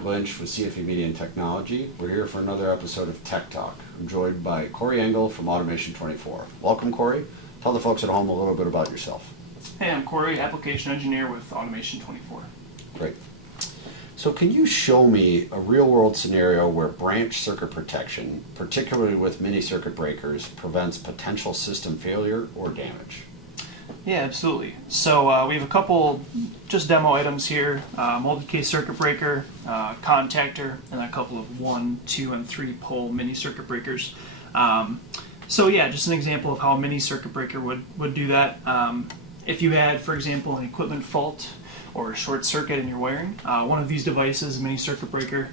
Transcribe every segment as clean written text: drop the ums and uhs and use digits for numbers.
Patrick Lynch with CFE Media and Technology. We're here for another episode of Tech Talk. I'm joined by Cory Engel from Automation24. Welcome, Cory. Tell the folks at home a little bit about yourself. Hey, I'm Cory, application engineer with Automation24. Great. So can you show me a real-world scenario where branch circuit protection, particularly with mini circuit breakers, prevents potential system failure or damage? Yeah, absolutely. So we have a couple just demo items here, molded case circuit breaker, contactor, and a couple of 1, 2, and 3 pole mini circuit breakers. So yeah, just an example of how a mini circuit breaker would do that. If you had, for example, an equipment fault or a short circuit in your wiring, one of these devices, a mini circuit breaker,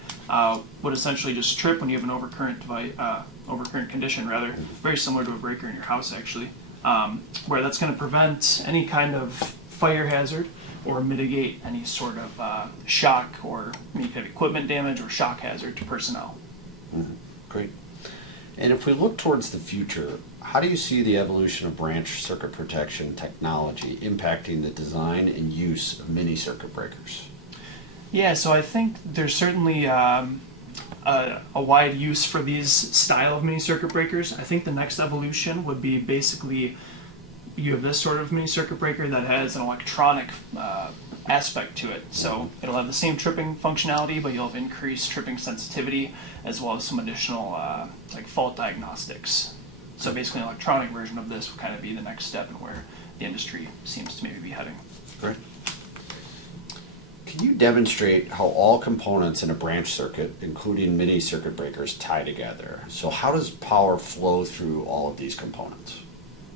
would essentially just trip when you have an overcurrent condition, rather, very similar to a breaker in your house actually, where that's going to prevent any kind of fire hazard or mitigate any sort of shock or maybe equipment damage or shock hazard to personnel. Mm-hmm. Great. And if we look towards the future, how do you see the evolution of branch circuit protection technology impacting the design and use of mini circuit breakers? Yeah, so I think there's certainly a wide use for these style of mini circuit breakers. I think the next evolution would be basically you have this sort of mini circuit breaker that has an electronic aspect to it. So it'll have the same tripping functionality, but you'll have increased tripping sensitivity as well as some additional like fault diagnostics. So basically an electronic version of this would kind of be the next step in where the industry seems to maybe be heading. Great. Can you demonstrate how all components in a branch circuit, including mini circuit breakers, tie together? So how does power flow through all of these components?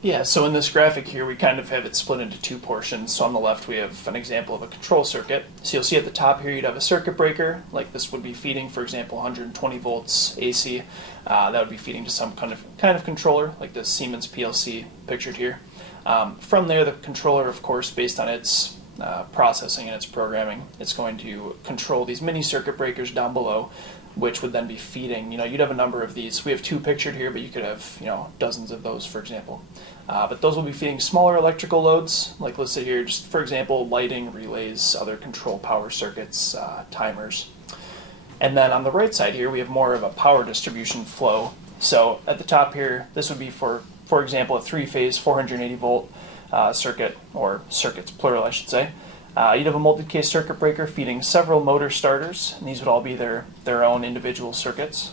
Yeah, so in this graphic here, we kind of have it split into two portions. So on the left, we have an example of a control circuit. So you'll see at the top here, you'd have a circuit breaker, like this would be feeding, for example, 120 volts AC. That would be feeding to some kind of controller, like this Siemens PLC pictured here. From there, the controller, of course, based on its processing and its programming, it's going to control these mini circuit breakers down below, which would then be feeding, you'd have a number of these. We have two pictured here, but you could have, dozens of those, for example. But those will be feeding smaller electrical loads, like listed here, just for example, lighting, relays, other control power circuits, timers. And then on the right side here, we have more of a power distribution flow. So at the top here, this would be for example, a three-phase 480 volt circuit, or circuits plural, I should say. You'd have a molded case circuit breaker feeding several motor starters, and these would all be their own individual circuits.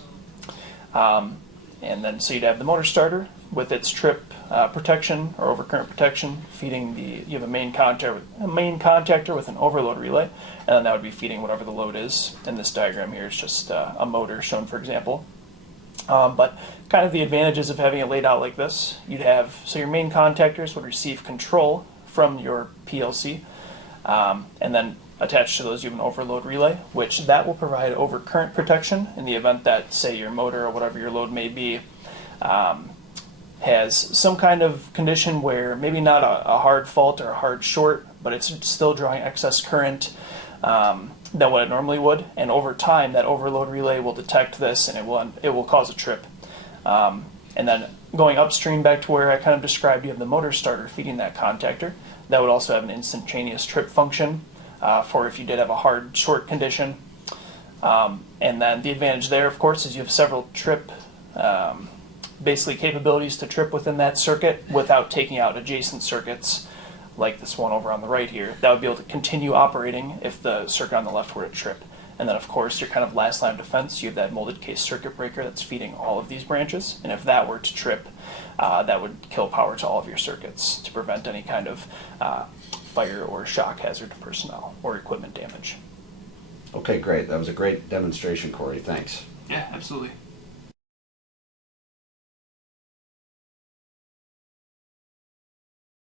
And then so you'd have the motor starter with its trip protection or overcurrent protection, feeding you have a main contactor with an overload relay, and then that would be feeding whatever the load is. In this diagram here, it's just a motor shown, for example. But kind of the advantages of having it laid out like this, so your main contactors would receive control from your PLC, and then attached to those you have an overload relay, which that will provide overcurrent protection in the event that, say, your motor or whatever your load may be has some kind of condition where maybe not a hard fault or a hard short, but it's still drawing excess current than what it normally would, and over time that overload relay will detect this and it will cause a trip. And then going upstream back to where I kind of described, you have the motor starter feeding that contactor. That would also have an instantaneous trip function for if you did have a hard short condition. And then the advantage there, of course, is you have several trip basically capabilities to trip within that circuit without taking out adjacent circuits like this one over on the right here. That would be able to continue operating if the circuit on the left were to trip. And then, of course, your kind of last line of defense, you have that molded case circuit breaker that's feeding all of these branches. And if that were to trip, that would kill power to all of your circuits to prevent any kind of fire or shock hazard to personnel or equipment damage. Okay, great. That was a great demonstration, Cory. Thanks. Yeah, absolutely.